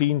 3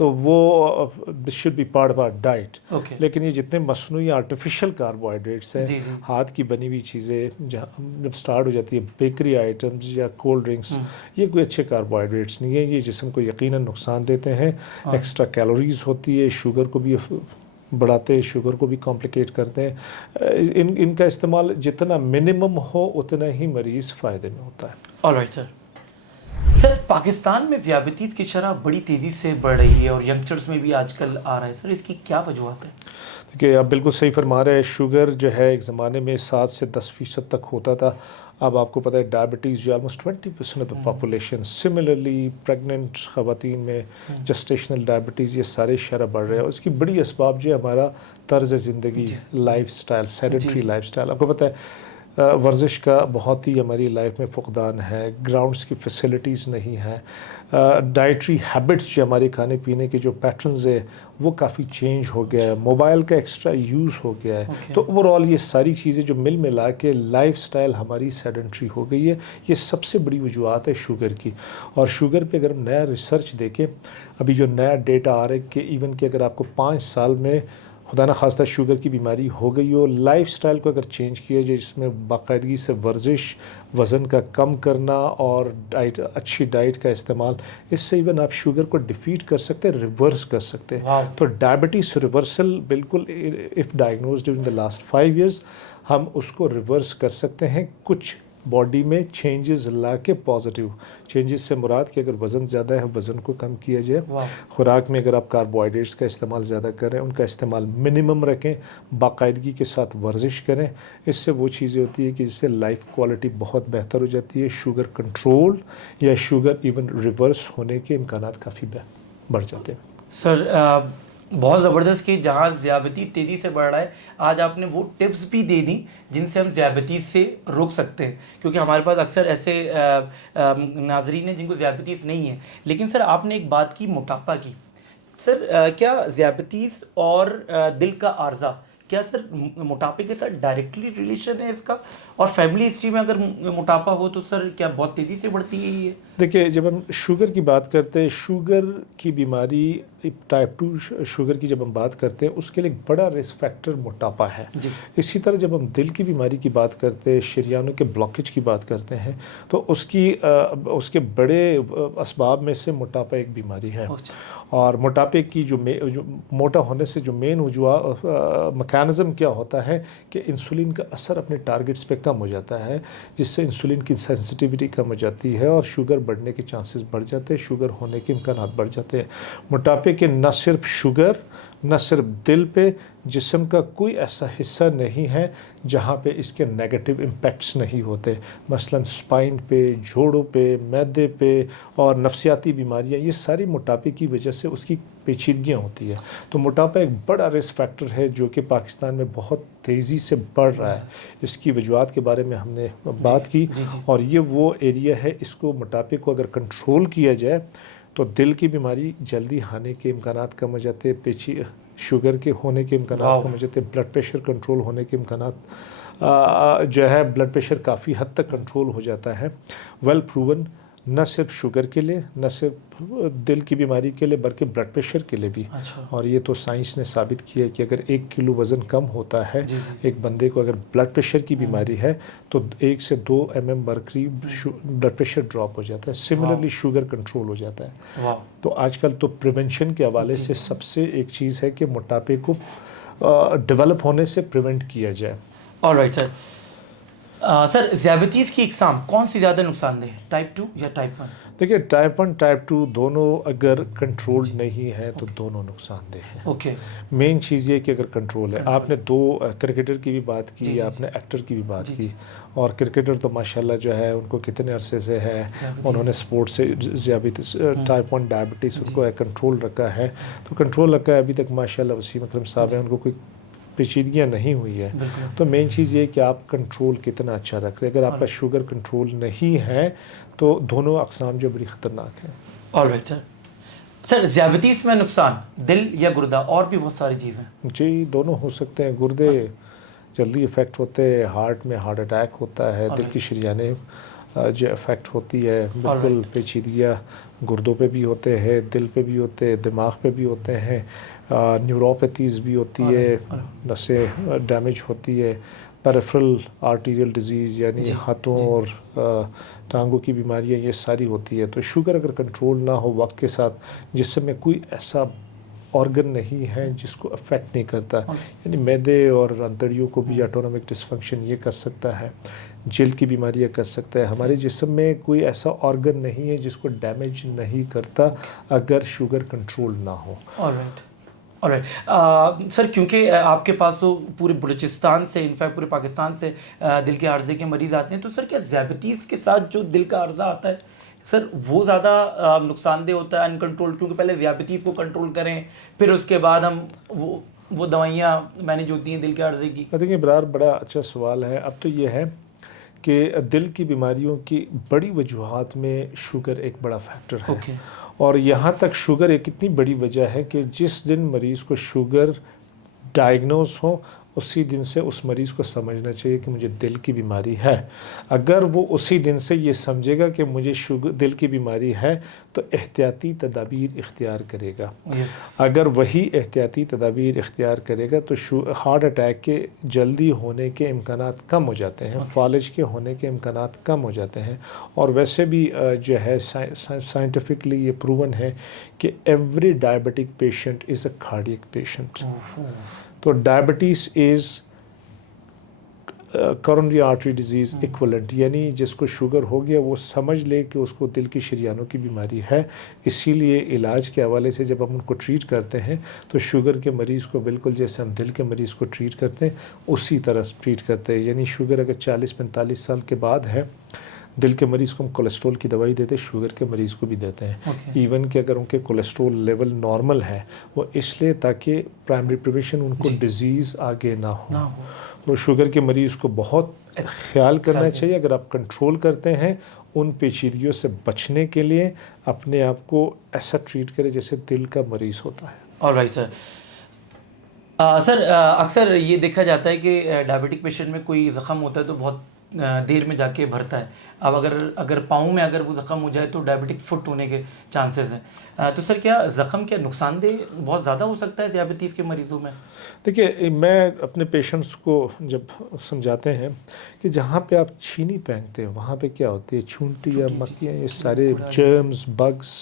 تو وہ should be part of our diet. Okay. لیکن یہ جتنے مصنوعی آرٹیفیشل کاربوہائیڈریٹس ہیں, جی جی. ہاتھ کی بنی ہوئی چیزیں جب سٹارٹ ہو جاتی ہے, بیکری آئٹمز یا کولڈ ڈرنکس, یہ کوئی اچھے کاربوہائیڈریٹس نہیں ہیں. یہ جسم کو یقیناً نقصان دیتے ہیں. ایکسٹرا کیلوریز ہوتی ہے, شوگر کو بھی بڑھاتے ہیں, شوگر کو بھی کمپلیکیٹ کرتے ہیں. ان کا استعمال جتنا منیمم ہو اتنا ہی مریض فائدے میں ہوتا ہے. آلرائٹ سر. سر پاکستان میں ذیابیطیز کی شرح بڑی تیزی سے بڑھ رہی ہے اور ینگسٹرز میں بھی آج کل آ رہا ہے. سر اس کی کیا وجوہات ہیں؟ دیکھیے آپ بالکل صحیح فرما رہے ہیں. شوگر جو ہے ایک زمانے میں 7 سے 10% تک ہوتا تھا. اب آپ کو پتہ ہے ڈائبٹیز جو almost 20% of the population. Similarly pregnant خواتین میں جسٹیشنل ڈائبٹیز, یہ سارے شرح بڑھ رہے ہیں. اور اس کی بڑی اسباب جو ہے ہمارا طرز زندگی, life style, sedentary life style. آپ کو پتہ ہے ورزش کا بہت ہی ہماری لائف میں فقدان ہے, گراؤنڈس کی فیسلٹیز نہیں ہیں, ڈائٹری ہیبٹس جو ہمارے کھانے پینے کے جو پیٹرنز ہے وہ کافی چینج ہو گیا ہے, موبائل کا ایکسٹرا یوز ہو گیا ہے. تو اوور آل یہ ساری چیزیں جو مل ملا کے لائف سٹائل ہماری سیڈنٹری ہو گئی ہے. یہ سب سے بڑی وجوہات ہے شوگر کی. اور شوگر پہ اگر ہم نیا ریسرچ دیکھیں, ابھی جو نیا ڈیٹا آ رہا ہے کہ ایون کہ اگر آپ کو 5 سال میں خدا نہ خواستہ شوگر کی بیماری ہو گئی ہو, لائف سٹائل کو اگر چینج کیا جائے جس میں باقاعدگی سے ورزش, وزن کا کم کرنا اور اچھی ڈائٹ کا استعمال, اس سے ایون آپ شوگر کو ڈیفیٹ کر سکتے ہیں, ریورس کر سکتے ہیں. تو ڈائبٹیز ریورسل بالکل if diagnosed during the last 5 years ہم اس کو ریورس کر سکتے ہیں. کچھ باڈی میں چینجز لا کے, پازیٹیو چینجز سے مراد کہ اگر وزن زیادہ ہے وزن کو کم کیا جائے, خوراک میں اگر آپ کاربوہائیڈریٹس کا استعمال زیادہ کریں, ان کا استعمال منیمم رکھیں, باقاعدگی کے ساتھ ورزش کریں. اس سے وہ چیزیں ہوتی ہے کہ جس سے لائف کوالٹی بہت بہتر ہو جاتی ہے. شوگر کنٹرول یا شوگر ایون ریورس ہونے کے امکانات کافی بڑھ جاتے ہیں. سر بہت زبردست کہ جہاں ذیابیطی تیزی سے بڑھ رہا ہے, آج آپ نے وہ ٹپس بھی دے دیں جن سے ہم ذیابیطیز سے روک سکتے ہیں, کیونکہ ہمارے پاس اکثر ایسے ناظرین ہیں جن کو ذیابیطیز نہیں ہے. لیکن سر آپ نے ایک بات کی, موٹاپا کی. سر کیا ذیابیطیز اور دل کا عارضہ, کیا سر موٹاپے کے ساتھ ڈائریکٹلی ریلیشن ہے اس کا؟ اور فیملی ہسٹری میں اگر موٹاپا ہو تو سر کیا بہت تیزی سے بڑھتی ہے یہ؟ دیکھیے جب ہم شوگر کی بات کرتے ہیں, شوگر کی بیماری ٹائپ 2 شوگر کی جب ہم بات کرتے ہیں اس کے لیے ایک بڑا رسک فیکٹر موٹاپا ہے. اسی طرح جب ہم دل کی بیماری کی بات کرتے ہیں, شریانوں کے بلاکیج کی بات کرتے ہیں, تو اس کے بڑے اسباب میں سے موٹاپا ایک بیماری ہے. اور موٹاپے کی جو موٹا ہونے سے جو مین میکانزم کیا ہوتا ہے کہ انسولین کا اثر اپنے ٹارگٹس پہ کم ہو جاتا ہے, جس سے انسولین کی سینسٹیوٹی کم ہو جاتی ہے اور شوگر بڑھنے کے چانسز بڑھ جاتے ہیں, شوگر ہونے کے امکانات بڑھ جاتے ہیں. موٹاپے کے نہ صرف شوگر, نہ صرف دل پہ, جسم کا کوئی ایسا حصہ نہیں ہے جہاں پہ اس کے نیگیٹو امپیکٹس نہیں ہوتے. مثلا سپائن پہ, جوڑوں پہ, معدے پہ اور نفسیاتی بیماریاں, یہ ساری موٹاپے کی وجہ سے اس کی پیچیدگیاں ہوتی ہیں. تو موٹاپا ایک بڑا رسک فیکٹر ہے جو کہ پاکستان میں بہت تیزی سے بڑھ رہا ہے. اس کی وجوہات کے بارے میں ہم نے بات کی, اور یہ وہ ایریا ہے, اس کو موٹاپے کو اگر کنٹرول کیا جائے تو دل کی بیماری جلدی آنے کے امکانات کم ہو جاتے ہیں, شوگر کے ہونے کے امکانات کم ہو جاتے ہیں, بلڈ پریشر کنٹرول ہونے کے امکانات جو ہے بلڈ پریشر کافی حد تک کنٹرول ہو جاتا ہے. ویل پروون, نہ صرف شوگر کے لیے, نہ صرف دل کی بیماری کے لیے, بلکہ بلڈ پریشر کے لیے بھی. اور یہ تو سائنس نے ثابت کیا ہے کہ اگر 1 کلو وزن کم ہوتا ہے ایک بندے کو, اگر بلڈ پریشر کی بیماری ہے تو 1 سے 2 mm mercury blood pressure drop ہو جاتا ہے. سملرلی شوگر کنٹرول ہو جاتا ہے. تو آج کل تو پریونشن کے حوالے سے سب سے ایک چیز ہے کہ موٹاپے کو ڈیولپ ہونے سے پریونٹ کیا جائے. آلرائٹ سر. سر ذیابیطیز کی اقسام کون سی زیادہ نقصان دہ ہے, ٹائپ 2 یا ٹائپ 1؟ دیکھیے ٹائپ 1 ٹائپ 2 دونوں اگر کنٹرول نہیں ہے تو دونوں نقصان دہ ہیں. اوکے. مین چیز یہ کہ اگر کنٹرول ہے. آپ نے 2 کرکٹر کی بھی بات کی, آپ نے ایکٹر کی بھی بات کی, اور کرکٹر تو ماشاءاللہ جو ہے ان کو کتنے عرصے سے ہے, انہوں نے سپورٹ سے ذیابیطس ٹائپ 1 ڈائبٹیز ان کو کنٹرول رکھا ہے. تو کنٹرول رکھا ہے ابھی تک ماشاءاللہ. وسیم اکرم صاحب ہیں, ان کو کوئی پیچیدگیاں نہیں ہوئی ہے. تو مین چیز یہ کہ آپ کنٹرول کتنا اچھا رکھ رہے ہیں. اگر آپ کا شوگر کنٹرول نہیں ہے تو دونوں اقسام جو بڑی خطرناک ہیں. آلرائٹ سر. سر ذیابیطیز میں نقصان دل یا گردہ, اور بھی بہت ساری چیزیں؟ جی دونوں ہو سکتے ہیں. گردے جلدی افیکٹ ہوتے ہیں, ہارٹ میں ہارٹ اٹیک ہوتا ہے, دل کی شریانیں جو افیکٹ ہوتی ہے بالکل پیچیدگیاں گردوں پہ بھی ہوتے ہیں, دل پہ بھی ہوتے ہیں, دماغ پہ بھی ہوتے ہیں, نیوروپیتھیز بھی ہوتی ہے, نسیں ڈیمیج ہوتی ہے, پیریفرل آرٹیریل ڈیزیز یعنی ہاتھوں اور ٹانگوں کی بیماریاں یہ ساری ہوتی ہے. تو شوگر اگر کنٹرول نہ ہو وقت کے ساتھ, جسم میں کوئی ایسا آرگن نہیں ہے جس کو افیکٹ نہیں کرتا, یعنی معدے اور انتڑیوں کو بھی آٹونمک ڈسفنکشن یہ کر سکتا ہے, جلد کی بیماریاں کر سکتا ہے. ہمارے جسم میں کوئی ایسا آرگن نہیں ہے جس کو ڈیمیج نہیں کرتا اگر شوگر کنٹرول نہ ہو. سر کیونکہ آپ کے پاس تو پورے بلوچستان سے, انفیکٹ پورے پاکستان سے دل کے عارضے کے مریض آتے ہیں, تو سر کیا ذیابیطیز کے ساتھ جو دل کا عارضہ آتا ہے سر وہ زیادہ نقصان دہ ہوتا ہے ان کنٹرول, کیونکہ پہلے ذیابیطیز کو کنٹرول کریں پھر اس کے بعد ہم وہ دوائیاں مینیج ہوتی ہیں دل کے عارضے کی؟ دیکھیے برار, بڑا اچھا سوال ہے. اب تو یہ ہے کہ دل کی بیماریوں کی بڑی وجوہات میں شوگر ایک بڑا فیکٹر ہے, اور یہاں تک شوگر ایک اتنی بڑی وجہ ہے کہ جس دن مریض کو شوگر ڈائگنوز ہو اسی دن سے اس مریض کو سمجھنا چاہیے کہ مجھے دل کی بیماری ہے. اگر وہ اسی دن سے یہ سمجھے گا کہ مجھے دل کی بیماری ہے تو احتیاطی تدابیر اختیار کرے گا. اگر وہی احتیاطی تدابیر اختیار کرے گا تو ہارٹ اٹیک کے جلدی ہونے کے امکانات کم ہو جاتے ہیں, فالج کے ہونے کے امکانات کم ہو جاتے ہیں. اور ویسے بھی جو ہے سائنٹیفکلی یہ پروون ہے کہ every diabetic patient is a cardiac patient. تو diabetes is coronary artery disease equivalent, یعنی جس کو شوگر ہو گیا وہ سمجھ لے کہ اس کو دل کی شریانوں کی بیماری ہے. اسی لیے علاج کے حوالے سے جب ہم ان کو ٹریٹ کرتے ہیں تو شوگر کے مریض کو بالکل جیسے ہم دل کے مریض کو ٹریٹ کرتے ہیں اسی طرح ٹریٹ کرتے ہیں. یعنی شوگر اگر 40-45 سال کے بعد ہے, دل کے مریض کو ہم کولیسٹرول کی دوائی دیتے ہیں, شوگر کے مریض کو بھی دیتے ہیں. ایون کہ اگر ان کے کولیسٹرول لیول نارمل ہے وہ اس لیے تاکہ پرائمری پریونشن ان کو ڈیزیز آگے نہ ہو. تو شوگر کے مریض کو بہت خیال کرنا چاہیے. اگر آپ کنٹرول کرتے ہیں ان پیچیدگیوں سے بچنے کے لیے اپنے آپ کو ایسا ٹریٹ کرے جیسے دل کا مریض ہوتا ہے. آلرائٹ سر. سر اکثر یہ دیکھا جاتا ہے کہ ڈائبٹک پیشنٹ میں کوئی زخم ہوتا ہے تو بہت دیر میں جا کے بھرتا ہے. اب اگر پاؤں میں اگر وہ زخم ہو جائے تو ڈائبٹک فٹ ہونے کے چانسز ہیں. تو سر کیا زخم کیا نقصان دہ بہت زیادہ ہو سکتا ہے ذیابیطیز کے مریضوں میں؟ دیکھیے میں اپنے پیشنٹس کو جب سمجھاتے ہیں کہ جہاں پہ آپ چھینی پہنتے ہیں وہاں پہ کیا ہوتی ہے, چونٹی یا مکھیاں, یہ سارے جرمز بگز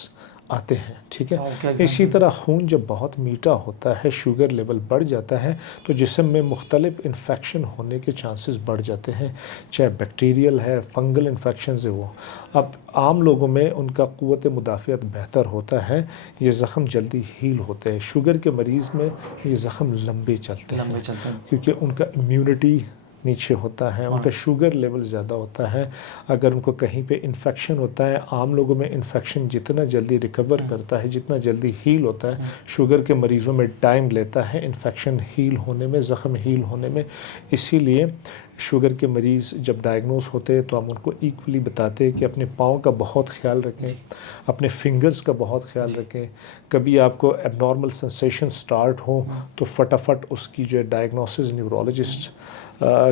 آتے ہیں, ٹھیک ہے. اسی طرح خون جب بہت میٹھا ہوتا ہے, شوگر لیول بڑھ جاتا ہے تو جسم میں مختلف انفیکشن ہونے کے چانسز بڑھ جاتے ہیں, چاہے بیکٹیریل ہے, فنگل انفیکشنز ہے. وہ اب عام لوگوں میں ان کا قوت مدافعت بہتر ہوتا ہے, یہ زخم جلدی ہیل ہوتے ہیں. شوگر کے مریض میں یہ زخم لمبے چلتے ہیں کیونکہ ان کا امیونٹی نیچے ہوتا ہے, ان کا شوگر لیول زیادہ ہوتا ہے. اگر ان کو کہیں پہ انفیکشن ہوتا ہے, عام لوگوں میں انفیکشن جتنا جلدی ریکور کرتا ہے, جتنا جلدی ہیل ہوتا ہے, شوگر کے مریضوں میں ٹائم لیتا ہے انفیکشن ہیل ہونے میں, زخم ہیل ہونے میں. اسی لیے شوگر کے مریض جب ڈائگنوز ہوتے ہیں تو ہم ان کو ایکولی بتاتے ہیں کہ اپنے پاؤں کا بہت خیال رکھیں, اپنے فنگرز کا بہت خیال رکھیں. کبھی آپ کو ایب نارمل سنسیشن سٹارٹ ہو تو فٹافٹ اس کی جو ہے ڈائگنوسس نیورولوجسٹ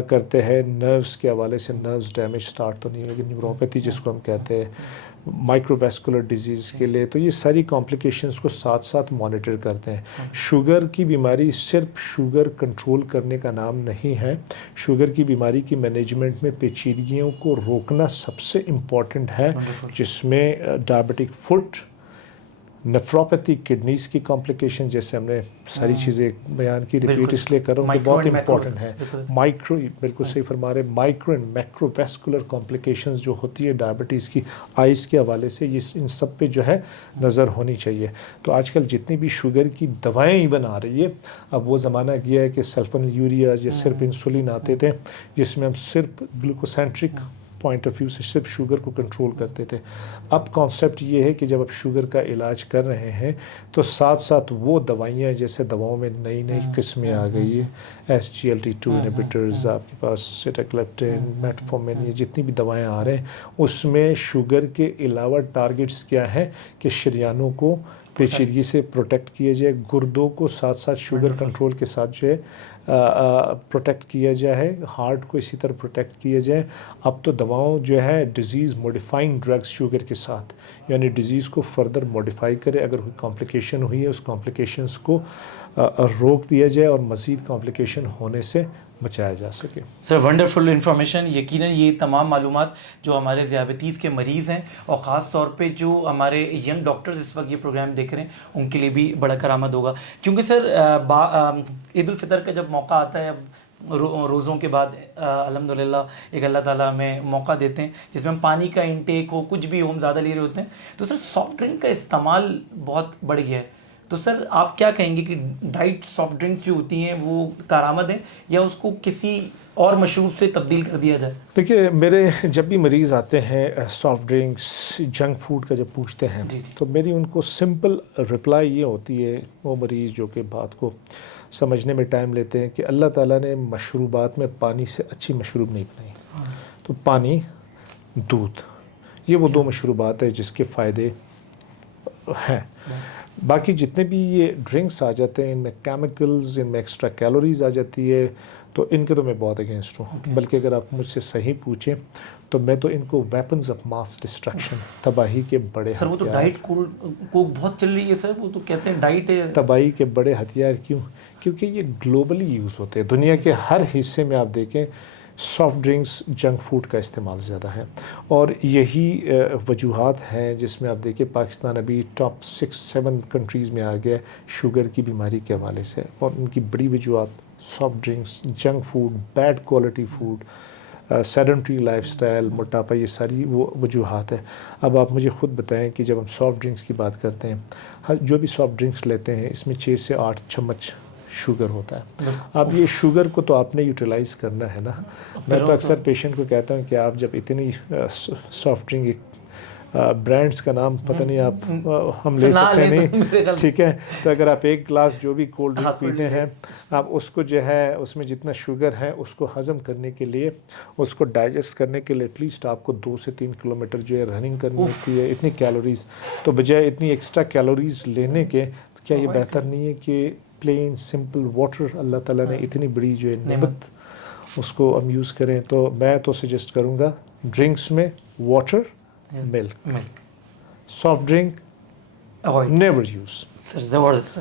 کرتے ہیں. نروز کے حوالے سے نروز ڈیمیج سٹارٹ تو نہیں ہوگی, نیوروپیتھی جس کو ہم کہتے ہیں, مائکرو ویسکولر ڈیزیز کے لیے. تو یہ ساری کمپلیکیشنز کو ساتھ ساتھ مانیٹر کرتے ہیں. شوگر کی بیماری صرف شوگر کنٹرول کرنے کا نام نہیں ہے. شوگر کی بیماری کی مینجمنٹ میں پیچیدگیوں کو روکنا سب سے امپورٹنٹ ہے, جس میں ڈائبٹک فٹ, نیفروپیتھی, کڈنیز کی کمپلیکیشن, جیسے ہم نے ساری چیزیں بیان کی, ریپیٹ اس لیے کر رہا ہوں کہ بہت امپورٹنٹ ہے. مائکرو, بالکل صحیح فرما رہے, micro and macro vascular complications جو ہوتی ہے ڈائبٹیز کی آئز کے حوالے سے, یہ ان سب پہ جو ہے نظر ہونی چاہیے. تو آج کل جتنی بھی شوگر کی دوائیں ایون آ رہی ہے, اب وہ زمانہ گیا ہے کہ سلفن یوریا یا صرف انسولین آتے تھے جس میں ہم صرف گلوکوسینٹرک پوائنٹ آف ویو سے صرف شوگر کو کنٹرول کرتے تھے. اب کانسیپٹ یہ ہے کہ جب آپ شوگر کا علاج کر رہے ہیں تو ساتھ ساتھ وہ دوائیاں, جیسے دواؤں میں نئی نئی قسمیں آ گئی ہے, SGLT2 انہیبیٹرز, آپ کے پاس سیٹاگلیپٹن, میٹفورمن, یہ جتنی بھی دوائیں آ رہے ہیں اس میں شوگر کے علاوہ ٹارگٹس کیا ہے کہ شریانوں کو پیچیدگی سے پروٹیکٹ کیا جائے, گردوں کو ساتھ ساتھ شوگر کنٹرول کے ساتھ جو ہے پروٹیکٹ کیا جائے, ہارٹ کو اسی طرح پروٹیکٹ کیا جائے. اب تو دواؤں جو ہے ڈیزیز موڈیفائنگ ڈرگس شوگر کے ساتھ, یعنی ڈیزیز کو فردر موڈیفائی کرے, اگر کوئی کمپلیکیشن ہوئی ہے اس کمپلیکیشنس کو روک دیا جائے اور مزید کمپلیکیشن ہونے سے بچایا جا سکے. سر ونڈرفل انفارمیشن. یقیناً یہ تمام معلومات جو ہمارے ذیابیطیز کے مریض ہیں اور خاص طور پہ جو ہمارے ینگ ڈاکٹرز اس وقت یہ پروگرام دیکھ رہے ہیں ان کے لیے بھی بڑا کارآمد ہوگا, کیونکہ سر عید الفطر کا جب موقع آتا ہے, اب روزوں کے بعد الحمدللہ ایک اللہ تعالیٰ ہمیں موقع دیتے ہیں جس میں ہم پانی کا انٹیک ہو, کچھ بھی ہو, ہم زیادہ لے رہے ہوتے ہیں, تو سر سافٹ ڈرنک کا استعمال بہت بڑھ گیا ہے. تو سر آپ کیا کہیں گے کہ ڈائٹ سافٹ ڈرنکس جو ہوتی ہیں وہ کارآمد ہیں یا اس کو کسی اور مشروب سے تبدیل کر دیا جائے؟ دیکھیے, میرے جب بھی مریض آتے ہیں سافٹ ڈرنکس, جنک فوڈ کا جب پوچھتے ہیں تو میری ان کو سمپل رپلائی یہ ہوتی ہے, وہ مریض جو کہ بات کو سمجھنے میں ٹائم لیتے ہیں, کہ اللہ تعالیٰ نے مشروبات میں پانی سے اچھی مشروب نہیں بنائی. تو پانی, دودھ, یہ وہ دو مشروبات ہیں جس کے فائدے ہیں. باقی جتنے بھی یہ ڈرنکس آ جاتے ہیں ان میں کیمیکلز, ان میں ایکسٹرا کیلوریز آ جاتی ہے, تو ان کے تو میں بہت اگینسٹ ہوں. بلکہ اگر آپ مجھ سے صحیح پوچھیں تو میں تو ان کو ویپنز آف ماس ڈسٹرکشن, تباہی کے بڑے سر. وہ تو ڈائٹ کوک بہت چل رہی ہے سر, وہ تو کہتے ہیں ڈائٹ ہے تباہی کے بڑے ہتھیار. کیوں؟ کیونکہ یہ گلوبلی یوز ہوتے ہیں. دنیا کے ہر حصے میں آپ دیکھیں سافٹ ڈرنکس, جنک فوڈ کا استعمال زیادہ ہے, اور یہی وجوہات ہیں جس میں آپ دیکھیں پاکستان ابھی ٹاپ 6-7 کنٹریز میں آ گیا شوگر کی بیماری کے حوالے سے, اور ان کی بڑی وجوہات soft drinks, junk food, bad quality food, sedentary life style, موٹاپا, یہ ساری وہ وجوہات ہیں. اب آپ مجھے خود بتائیں کہ جب ہم سافٹ ڈرنکس کی بات کرتے ہیں, جو بھی سافٹ ڈرنکس لیتے ہیں اس میں 6 سے 8 چمچ شوگر ہوتا ہے. اب یہ شوگر کو تو آپ نے یوٹیلائز کرنا ہے نا. میں تو اکثر پیشنٹ کو کہتا ہوں کہ آپ جب اتنی سافٹ ڈرنک, برانڈس کا نام پتہ نہیں آپ ہم لے سکتے ہیں نہیں, ٹھیک ہے, تو اگر آپ ایک گلاس جو بھی کولڈ ڈرنک پیتے ہیں, آپ اس کو جو ہے اس میں جتنا شوگر ہے اس کو ہضم کرنے کے لیے, اس کو ڈائجسٹ کرنے کے لیے ایٹ لیسٹ آپ کو 2 سے 3 کلومیٹر جو ہے رننگ کرنی ہوتی ہے. اتنی کیلوریز, تو بجائے اتنی ایکسٹرا کیلوریز لینے کے, کیا یہ بہتر نہیں ہے کہ پلین سمپل واٹر, اللہ تعالیٰ نے اتنی بڑی جو ہے نعمت, اس کو ہم یوز کریں. تو میں تو سجیسٹ کروں گا ڈرنکس میں واٹر, ملک, سافٹ ڈرنک نیور یوز. سر زبردست.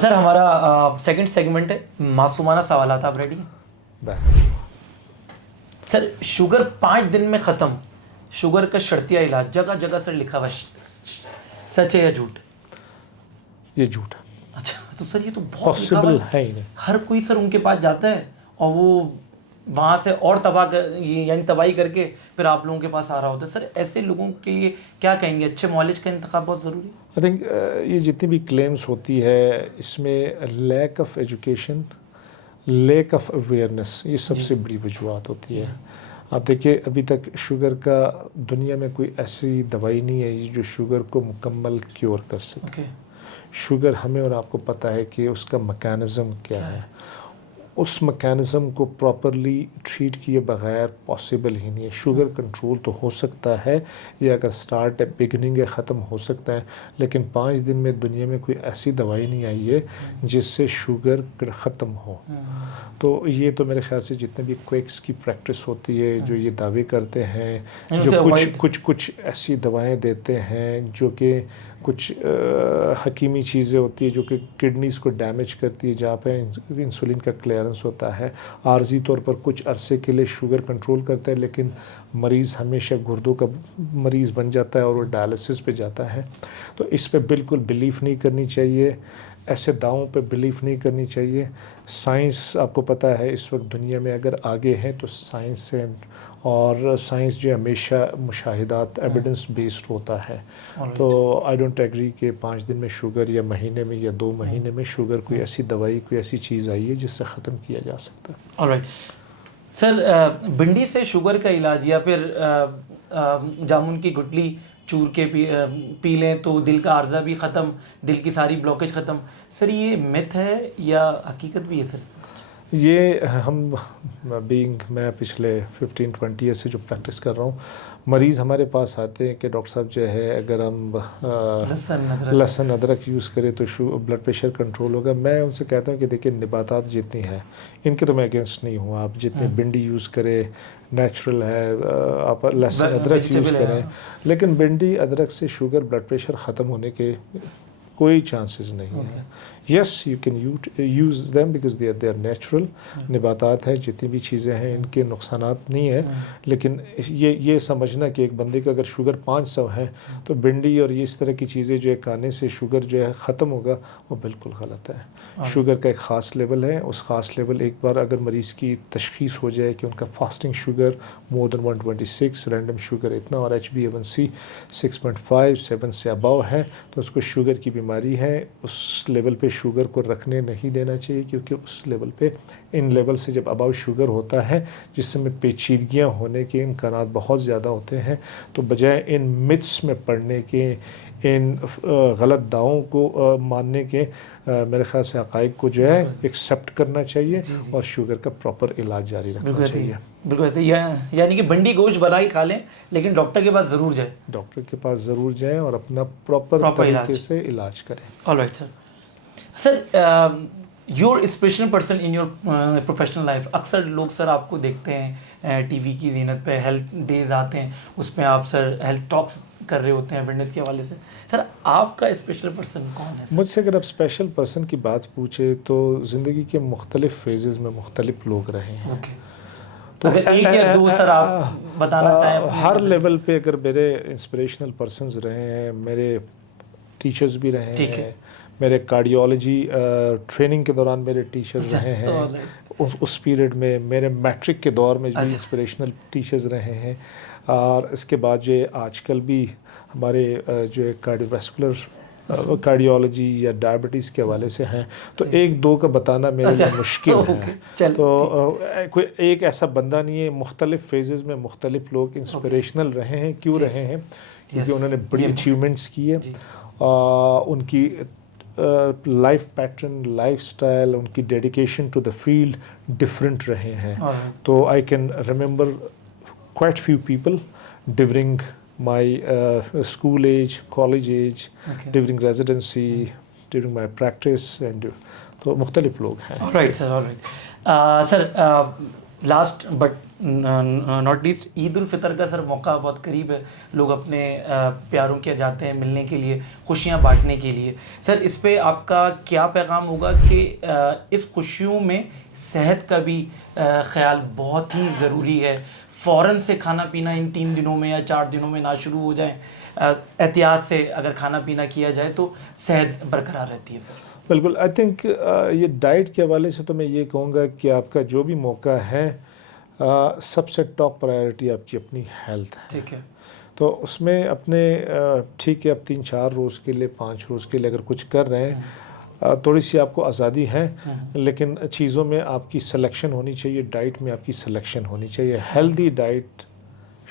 سر ہمارا سیکنڈ سیگمنٹ ہے معصومانہ سوالات, آپ ریڈی ہیں؟ سر شوگر 5 دن میں ختم, شوگر کا شرطیہ علاج جگہ جگہ سر لکھا ہوا, سچ ہے یا جھوٹ؟ یہ جھوٹ ہے. اچھا, تو سر یہ تو بہت پاسبل ہے ہی نہیں. ہر کوئی سر ان کے پاس جاتا ہے اور وہ وہاں سے اور یعنی تباہی کر کے پھر آپ لوگوں کے پاس آ رہا ہوتا ہے. سر ایسے لوگوں کے لیے کیا کہیں گے؟ اچھے معالج کا انتخاب بہت ضروری ہے. آئی تھنک یہ جتنی بھی کلیمز ہوتی ہے اس میں lack of education, lack of awareness, یہ سب سے بڑی وجوہات ہوتی ہے. آپ دیکھیے ابھی تک شوگر کا دنیا میں کوئی ایسی دوائی نہیں ہے جو شوگر کو مکمل کیور کر سکے. شوگر ہمیں اور آپ کو پتہ ہے کہ اس کا میکانزم کیا ہے, اس میکانزم کو پراپرلی ٹریٹ کیے بغیر پاسبل ہی نہیں ہے. شوگر کنٹرول تو ہو سکتا ہے, یہ اگر سٹارٹ ہے, بگننگ ہے, ختم ہو سکتا ہے, لیکن 5 دن میں دنیا میں کوئی ایسی دوائی نہیں آئی ہے جس سے شوگر ختم ہو. تو یہ تو میرے خیال سے جتنے بھی کوئکس کی پریکٹس ہوتی ہے, جو یہ دعوے کرتے ہیں, جو کچھ ایسی دوائیں دیتے ہیں جو کہ کچھ حکیمی چیزیں ہوتی ہے جو کہ کڈنیز کو ڈیمیج کرتی ہے, جہاں پہ انسولین کا کلیئرنس ہوتا ہے. عارضی طور پر کچھ عرصے کے لیے شوگر کنٹرول کرتا ہے, لیکن مریض ہمیشہ گردوں کا مریض بن جاتا ہے اور وہ ڈائلسس پہ جاتا ہے. تو اس پہ بالکل بلیف نہیں کرنی چاہیے, ایسے دعووں پہ بلیف نہیں کرنی چاہیے. سائنس آپ کو پتہ ہے اس وقت دنیا میں اگر آگے ہے تو سائنس سے, اور سائنس جو ہمیشہ مشاہدات ایویڈنس بیسڈ ہوتا ہے. تو آئی ڈونٹ ایگری کہ 5 دن میں شوگر یا مہینے میں یا 2 مہینے میں شوگر کوئی ایسی دوائی, کوئی ایسی چیز آئی ہے جس سے ختم کیا جا سکتا ہے. آلرائٹ سر, بھنڈی سے شوگر کا علاج یا پھر جامن کی گٹلی چور کے پی لیں تو دل کا عارضہ بھی ختم, دل کی ساری بلاکیج ختم. سر یہ میتھ ہے یا حقیقت بھی ہے سر؟ یہ ہم میں پچھلے 15-20 ایئر سے جو پریکٹس کر رہا ہوں، مریض ہمارے پاس آتے ہیں کہ ڈاکٹر صاحب جو ہے اگر ہم لہسن ادرک یوز کریں تو بلڈ پریشر کنٹرول ہوگا. میں ان سے کہتا ہوں کہ دیکھیں نباتات جتنی ہیں ان کے تو میں اگینسٹ نہیں ہوں. آپ جتنے بھنڈی یوز کریں نیچرل ہے، آپ لہسن ادرک یوز کریں، لیکن بھنڈی ادرک سے شوگر بلڈ پریشر ختم ہونے کے کوئی چانسز نہیں ہیں. Yes you can use them because they are natural. نباتات ہیں، جتنی بھی چیزیں ہیں ان کے نقصانات نہیں ہیں، لیکن یہ سمجھنا کہ ایک بندے کا اگر شوگر 500 ہے تو بھنڈی اور اس طرح کی چیزیں جو ہے کھانے سے شوگر جو ہے ختم ہوگا، وہ بالکل غلط ہے. شوگر کا ایک خاص لیول ہے، اس خاص لیول ایک بار اگر مریض کی تشخیص ہو جائے کہ ان کا فاسٹنگ شوگر مور دین 126، رینڈم شوگر اتنا اور HbA1c 6.5 7 سے اباؤ ہے تو اس کو شوگر کی بیماری ہے. اس لیول پہ شوگر کو رکھنے نہیں دینا چاہیے، کیونکہ اس لیول پہ ان لیول سے جب اباؤ شوگر ہوتا ہے جس میں پیچیدگیاں ہونے کے امکانات بہت زیادہ ہوتے ہیں. تو بجائے ان متس میں پڑھنے کے، ان غلط دعووں کو ماننے کے، میرے خیال سے حقائق کو جو ہے ایکسیپٹ کرنا چاہیے اور شوگر کا پراپر علاج جاری رکھنا چاہیے. بالکل، یعنی کہ بنڈی گوشت بنا کے کھا لیں لیکن ڈاکٹر کے پاس ضرور جائیں. ڈاکٹر کے پاس ضرور جائیں اور اپنا پراپر طریقے سے علاج کریں. All right sir. Your special person in your professional life. اکثر لوگ سر آپ کو دیکھتے ہیں ٹی وی کی زینت پہ، ہیلتھ ڈیز آتے ہیں اس میں آپ سر ہیلتھ ٹاکس کر رہے ہوتے ہیں فٹنس کے حوالے سے. سر آپ کا اسپیشل پرسن کون ہے؟ مجھ سے اگر آپ اسپیشل پرسن کی بات پوچھے تو زندگی کے مختلف فیزز میں مختلف لوگ رہے ہیں. تو اگر ایک یا دو سر آپ بتانا چاہیں. ہر لیول پہ اگر میرے انسپریشنل پرسنز رہے ہیں، میرے ٹیچرز بھی رہے ہیں، میرے کارڈیولوجی ٹریننگ کے دوران میرے ٹیچرز رہے ہیں، اس پیریڈ میں میرے میٹرک کے دور میں بھی انسپریشنل ٹیچرز رہے ہیں. اور اس کے بعد جو آج کل بھی ہمارے جو کارڈیولوجی یا ڈائبٹیز کے حوالے سے ہیں، تو ایک دو کا بتانا میرے لیے مشکل ہے. تو کوئی ایک ایسا بندہ نہیں ہے. مختلف فیزز میں مختلف لوگ انسپریشنل رہے ہیں. کیوں رہے ہیں؟ کیونکہ انہوں نے بڑی اچیومنٹس کی ہے. ان کی لائف پیٹرن، لائف سٹائل، ان کی dedication to the field different رہے ہیں. تو I can remember quite few people during my school age, college age, during residency, during my practice, and تو مختلف لوگ ہیں. Alright sir, alright. Sir, last but not least, عید الفطر کا سر موقع بہت قریب ہے. لوگ اپنے پیاروں کے جاتے ہیں ملنے کے لیے، خوشیاں بانٹنے کے لیے. سر اس پہ آپ کا کیا پیغام ہوگا کہ اس خوشیوں میں صحت کا بھی خیال بہت ہی ضروری ہے. فوراً سے کھانا پینا ان 3 دنوں میں یا 4 دنوں میں نہ شروع ہو جائیں. احتیاط سے اگر کھانا پینا کیا جائے تو صحت برقرار رہتی ہے. سر بالکل. آئی تھنک یہ ڈائٹ کے حوالے سے تو میں یہ کہوں گا کہ آپ کا جو بھی موقع ہے سب سے ٹاپ پرائیورٹی آپ کی اپنی ہیلتھ ہے. ٹھیک ہے. تو اس میں اپنے ٹھیک ہے آپ 3-4 روز کے لیے 5 روز کے لیے اگر کچھ کر رہے ہیں، تھوڑی سی آپ کو آزادی ہے، لیکن چیزوں میں آپ کی سلیکشن ہونی چاہیے. ڈائٹ میں آپ کی سلیکشن ہونی چاہیے. Healthy diet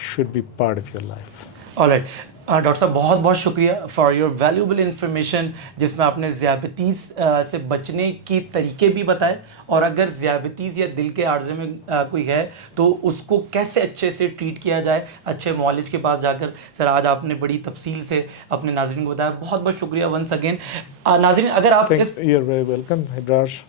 should be part of your life. Alright. Doctor صاحب بہت بہت شکریہ فار یور ویلیوبل انفارمیشن، جس میں آپ نے ذیابطیز سے بچنے کے طریقے بھی بتائے، اور اگر ذیابطیز یا دل کے عارضے میں کوئی ہے تو اس کو کیسے اچھے سے ٹریٹ کیا جائے اچھے معالج کے پاس جا کر. سر آج آپ نے بڑی تفصیل سے اپنے ناظرین کو بتایا. بہت بہت شکریہ ونس اگین. ناظرین اگر آپ یو آر ویری ویلکم ابرار.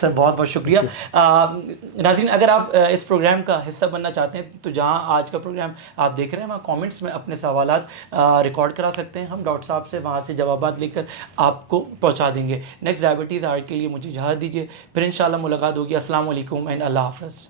سر بہت بہت شکریہ. ناظرین اگر آپ اس پروگرام کا حصہ بننا چاہتے ہیں تو جہاں آج کا پروگرام آپ دیکھ رہے ہیں وہاں کامنٹس میں اپنے سوالات ریکارڈ کرا سکتے ہیں. ہم ڈاکٹر صاحب سے وہاں سے جوابات لے کر آپ کو پہنچا دیں گے. نیکسٹ ڈائبٹیز آر کے لیے مجھے اجازت دیجیے، پھر انشاءاللہ ملاقات ہوگی. السلام علیکم اینڈ اللہ حافظ.